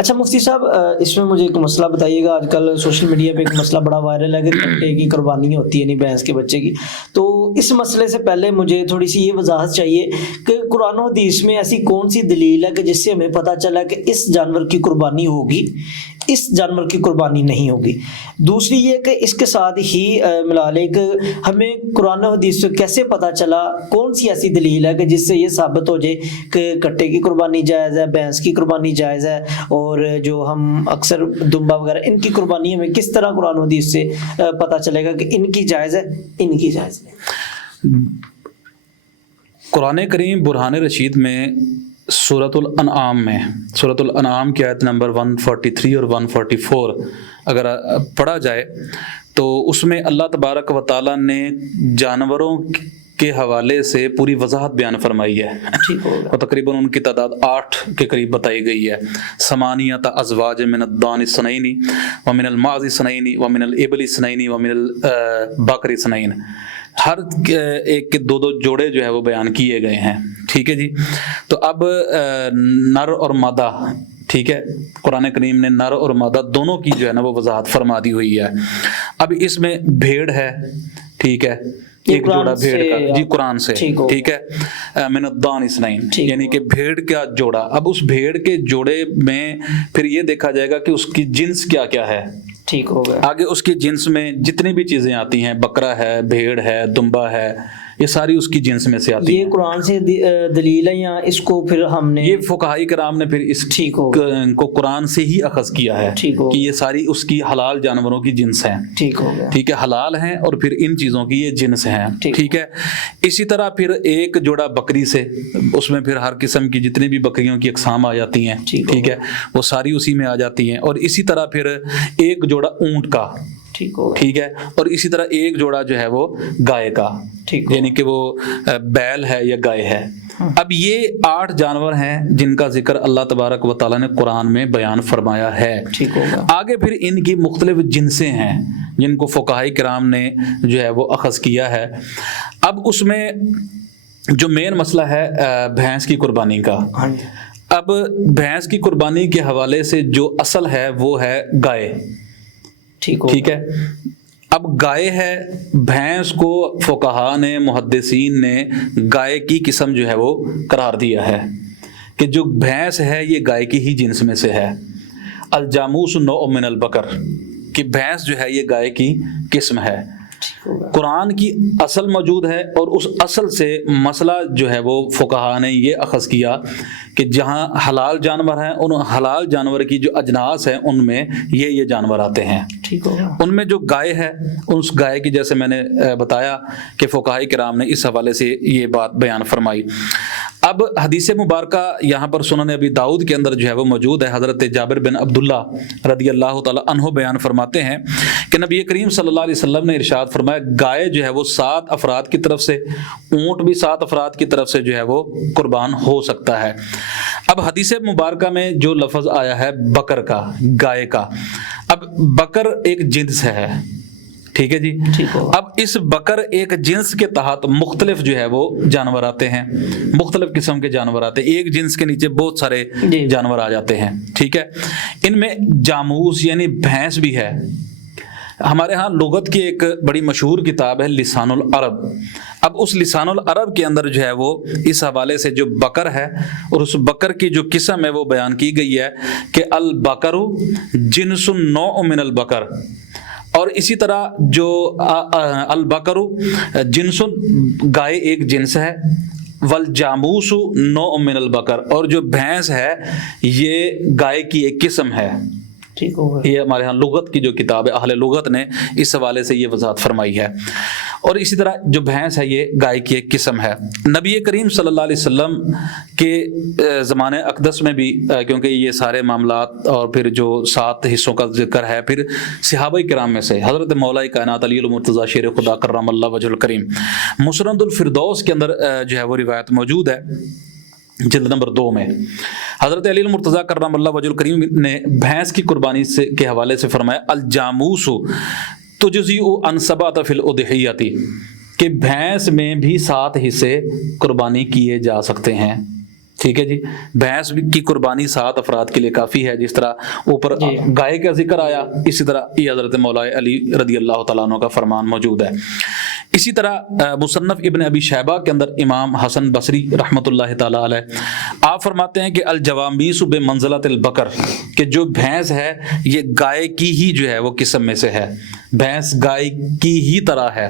اچھا مفتی صاحب، اس میں مجھے ایک مسئلہ بتائیے گا. آج کل سوشل میڈیا پہ ایک مسئلہ بڑا وائرل ہے کہ کٹے کی قربانی ہوتی ہے نہیں بھینس کے بچے کی. تو اس مسئلے سے پہلے مجھے تھوڑی سی یہ وضاحت چاہیے کہ قرآن و حدیث میں ایسی کون سی دلیل ہے کہ جس سے ہمیں پتہ چلا کہ اس جانور کی قربانی ہوگی، اس جانور کی قربانی نہیں ہوگی. دوسری یہ کہ اس کے ساتھ ہی ملا لیں کہ ہمیں قرآن و حدیث سے کیسے پتہ چلا، کون سی ایسی دلیل ہے کہ جس سے یہ ثابت ہو جائے کہ کٹے کی قربانی جائز ہے، بھینس کی قربانی جائز ہے، اور جو ہم اکثر دمبا وغیرہ ان کی قربانی ہمیں کس طرح قرآن و حدیث سے پتہ چلے گا کہ ان کی جائز ہے، ان کی جائز نہیں؟ قرآن کریم برہان رشید میں سورۃ الانعام میں، سورۃ الانعام کی آیت نمبر 143 اور 144 اگر پڑھا جائے تو اس میں اللہ تبارک و تعالیٰ نے جانوروں کے حوالے سے پوری وضاحت بیان فرمائی ہے، اور تقریباً ان کی تعداد 8 کے قریب بتائی گئی ہے. ثمانیۃ ازواج من الضان اثنین ومن المعز اثنین ومن الابل اثنین ومن البقر اثنین. ہر ایک کے دو جوڑے جو ہے وہ بیان کیے گئے ہیں. ٹھیک ہے جی. تو اب نر اور مادہ، ٹھیک ہے، قرآن کریم نے نر اور مادہ دونوں کی جو ہے نا وہ وضاحت فرما دی ہوئی ہے. اب اس میں بھیڑ ہے، ٹھیک ہے، ایک جوڑا بھیڑ کا، جی قرآن سے، ٹھیک ہے، من الضان اثنین، یعنی کہ بھیڑ کا جوڑا. اب اس بھیڑ کے جوڑے میں پھر یہ دیکھا جائے گا کہ اس کی جنس کیا کیا ہے. ٹھیک ہو گیا. آگے اس کی جنس میں جتنی بھی چیزیں آتی ہیں، بکرا ہے، بھیڑ ہے، دمبا ہے، یہ ساری اس کی جنس میں سے آتی ہیں. یہ قرآن سے دلیل ہے یا اس کو پھر ہم نے، یہ فقہائی کرام نے پھر اس کو قرآن سے ہی اخذ کیا ہے کہ یہ ساری اس کی حلال جانوروں کی جنس ہیں. ٹھیک ہو گیا. ٹھیک ہے، حلال ہیں اور پھر ان چیزوں کی یہ جنس ہیں. ٹھیک ہے. اسی طرح پھر ایک جوڑا بکری سے، اس میں پھر ہر قسم کی جتنی بھی بکریوں کی اقسام آ جاتی ہیں، ٹھیک ہے، وہ ساری اسی میں آ جاتی ہیں. اور اسی طرح پھر ایک جوڑا اونٹ کا، ٹھیک ہے، اور اسی طرح ایک جوڑا جو ہے وہ گائے کا، یعنی کہ وہ بیل ہے یا گائے ہے. اب یہ 8 جانور ہیں جن کا ذکر اللہ تبارک و تعالیٰ نے قرآن میں بیان فرمایا ہے. آگے پھر ان کی مختلف جنسیں ہیں جن کو فقہائی کرام نے جو ہے وہ اخذ کیا ہے. اب اس میں جو مین مسئلہ ہے بھینس کی قربانی کا. اب بھینس کی قربانی کے حوالے سے جو اصل ہے وہ ہے گائے. ٹھیک ہے. اب گائے ہے، بھینس کو فقہا نے، محدثین نے گائے کی قسم جو ہے وہ قرار دیا ہے کہ جو بھینس ہے یہ گائے کی ہی جنس میں سے ہے. الجاموس نوع من البقر، کہ بھینس جو ہے یہ گائے کی قسم ہے. قرآن کی اصل موجود ہے اور اس اصل سے مسئلہ جو ہے وہ فقہا نے یہ اخذ کیا کہ جہاں حلال جانور ہیں ان حلال جانور کی جو اجناس ہیں ان میں یہ جانور آتے ہیں. ان میں جو گائے ہے، اس گائے کی جیسے میں نے بتایا کہ فقہائی کرام نے اس حوالے سے یہ بات بیان فرمائی. اب حدیث مبارکہ یہاں پر سنن ابی داؤد کے اندر جو ہے وہ موجود ہے. حضرت جابر بن عبداللہ رضی اللہ تعالی عنہ بیان فرماتے ہیں کہ نبی کریم صلی اللہ علیہ وسلم نے ارشاد فرمایا گائے جو ہے وہ 7 افراد کی طرف سے، اونٹ بھی 7 افراد کی طرف سے جو ہے وہ قربان ہو سکتا ہے. اب حدیث مبارکہ میں جو لفظ آیا ہے بکر کا، گائے کا، اب بکر ایک جنس ہے، ٹھیک ہے جی. اب اس بکر ایک جنس کے تحت مختلف جو ہے وہ جانور آتے ہیں، مختلف قسم کے جانور آتے ہیں. ایک جنس کے نیچے بہت سارے جانور آ جاتے ہیں. ٹھیک ہے. ان میں جاموس یعنی بھینس بھی ہے. ہمارے ہاں لغت کی ایک بڑی مشہور کتاب ہے لسان العرب. اب اس لسان العرب کے اندر جو ہے وہ اس حوالے سے جو بکر ہے اور اس بکر کی جو قسم ہے وہ بیان کی گئی ہے کہ البکر جنس نوع من البکر، اور اسی طرح جو البکر جنس، گائے ایک جنس ہے، والجاموس نوع من البکر، اور جو بھینس ہے یہ گائے کی ایک قسم ہے. یہ ہمارے ہاں لغت کی جو کتاب ہے، اہل لغت نے اس حوالے سے یہ وضاحت فرمائی ہے. اور اسی طرح جو بھینس ہے یہ گائے کی ایک قسم ہے. نبی کریم صلی اللہ علیہ وسلم کے زمانے اقدس میں بھی، کیونکہ یہ سارے معاملات اور پھر جو 7 حصوں کا ذکر ہے، پھر صحابہ کرام میں سے حضرت مولا کائنات علی المرتضیٰ شیر خدا کرم اللہ وجہ الکریم مسند الفردوس کے اندر جو ہے وہ روایت موجود ہے جلد نمبر 2 میں. حضرت علی المرتضیٰ کرم اللہ وجہ الکریم نے بھینس کی قربانی سے کے حوالے سے فرمایا الجاموس تجزئ عن 7 فی الاضحیۃ، کہ بھینس میں بھی 7 حصے قربانی کیے جا سکتے ہیں. ٹھیک ہے جی. بھینس کی قربانی 7 افراد کے لیے کافی ہے. جس طرح اوپر گائے کا ذکر آیا، اسی طرح یہ حضرت مولا علی رضی اللہ تعالیٰ عنہ کا فرمان موجود ہے. اسی طرح مصنف ابن ابی شیبہ کے اندر امام حسن بصری رحمۃ اللہ تعالیٰ علیہ آپ فرماتے ہیں کہ الجوامیس بمنزلۃ البقر، کہ جو بھینس ہے یہ گائے کی ہی جو ہے وہ قسم میں سے ہے، بھینس گائے کی ہی طرح ہے.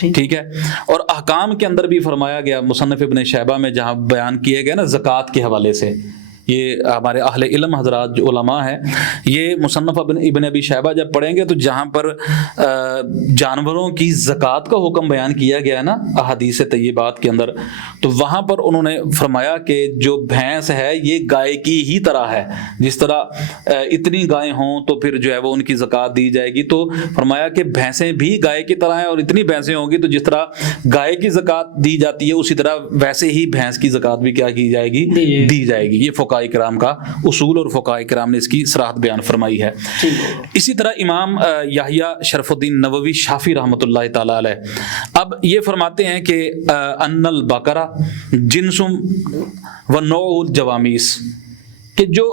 ٹھیک ہے. اور احکام کے اندر بھی فرمایا گیا مصنف ابن شیبہ میں جہاں بیان کیے گئے نا زکوٰۃ کے حوالے سے، یہ ہمارے اہل علم حضرات جو علماء ہیں یہ مصنف ابن ابی شیبہ جب پڑھیں گے تو جہاں پر جانوروں کی زکوٰۃ کا حکم بیان کیا گیا ہے نا احادیث طیبات کے اندر، تو وہاں پر انہوں نے فرمایا کہ جو بھینس ہے یہ گائے کی ہی طرح ہے. جس طرح اتنی گائیں ہوں تو پھر جو ہے وہ ان کی زکوٰۃ دی جائے گی، تو فرمایا کہ بھینسیں بھی گائے کی طرح ہیں، اور اتنی بھینسیں ہوں گی تو جس طرح گائے کی زکوٰۃ دی جاتی ہے اسی طرح ویسے ہی بھینس کی زکوٰۃ بھی کیا کی جائے گی، دی جائے گی. یہ فقہاء کرام کا اصول اور فقہاء کرام نے اس کی صراحت بیان فرمائی ہے. اسی طرح امام یحییٰ شرف الدین نووی شافعی رحمۃ اللہ تعالی علیہ اب یہ فرماتے ہیں کہ ان البقرہ جنس و نوع الجوامیس، کہ جو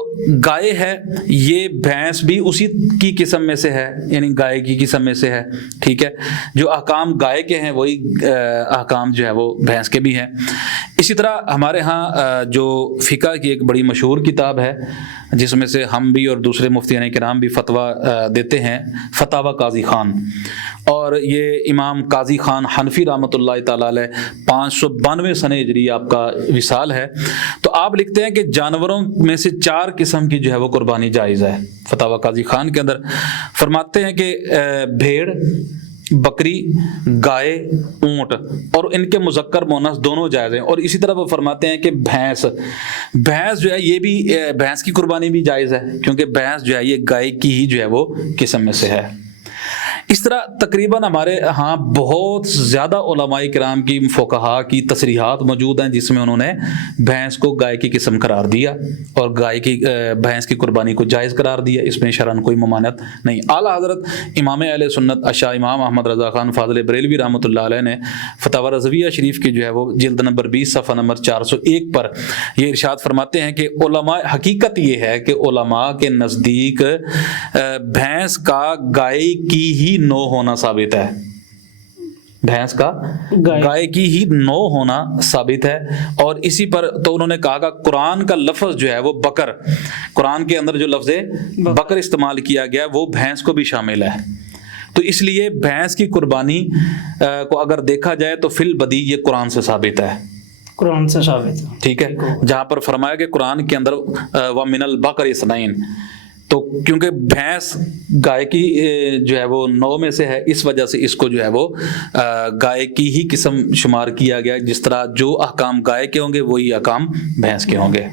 گائے ہے یہ بھینس بھی اسی کی قسم میں سے ہے، یعنی گائے کی قسم میں سے ہے. ٹھیک ہے. جو احکام گائے کے ہیں وہی احکام جو ہے وہ بھینس کے بھی ہیں. اسی طرح ہمارے ہاں جو فقہ کی ایک بڑی مشہور کتاب ہے جس میں سے ہم بھی اور دوسرے مفتیان کرام بھی فتویٰ دیتے ہیں، فتاوی قاضی خان، اور یہ امام قاضی خان حنفی رحمۃ اللہ تعالیٰ علیہ 592 سنہ ہجری آپ کا وصال ہے. تو آپ لکھتے ہیں کہ جانوروں میں سے 4 قسم کی جو ہے وہ قربانی جائز ہے. فتاوی قاضی خان کے اندر فرماتے ہیں کہ بھیڑ، بکری، گائے، اونٹ، اور ان کے مذکر مؤنث دونوں جائز ہیں. اور اسی طرح وہ فرماتے ہیں کہ بھینس جو ہے یہ بھی بھینس کی قربانی بھی جائز ہے، کیونکہ بھینس جو ہے یہ گائے کی ہی جو ہے وہ قسم میں سے ہے. اس طرح تقریباً ہمارے ہاں بہت زیادہ علماء کرام کی فقہاء کی تصریحات موجود ہیں جس میں انہوں نے بھینس کو گائے کی قسم قرار دیا اور بھینس کی قربانی کو جائز قرار دیا. اس میں شرعاً کوئی ممانعت نہیں. اعلیٰ حضرت امام اہل سنت اشاع امام احمد رضا خان فاضل بریلوی رحمۃ اللہ علیہ نے فتاوی رضویہ شریف کی جو ہے وہ جلد نمبر 20 صفحہ نمبر 401 پر یہ ارشاد فرماتے ہیں کہ علماء، حقیقت یہ ہے کہ علماء کے نزدیک بھینس کا گائے کی ہی نو ہونا ثابت ہے. بھینس کا گائے کی ہی نو ہونا ثابت ہے. اور اسی پر تو انہوں نے کہا کہ قرآن کا لفظ جو ہے وہ بکر، قرآن کے اندر جو لفظ بکر استعمال کیا گیا وہ بھینس کو بھی شامل ہے. تو اس لیے بھینس کی قربانی کو اگر دیکھا جائے تو فی البدی یہ قرآن سے ثابت ہے، قرآن سے ثابت ہے. ٹھیک ہے. جہاں پر فرمایا کہ قرآن کے اندر وَمِنَ الْبَقَرِ اثْنَيْنِ، تو کیونکہ بھینس گائے کی جو ہے وہ نو میں سے ہے، اس وجہ سے اس کو جو ہے وہ گائے کی ہی قسم شمار کیا گیا. جس طرح جو احکام گائے کے ہوں گے وہی احکام بھینس کے ہوں گے.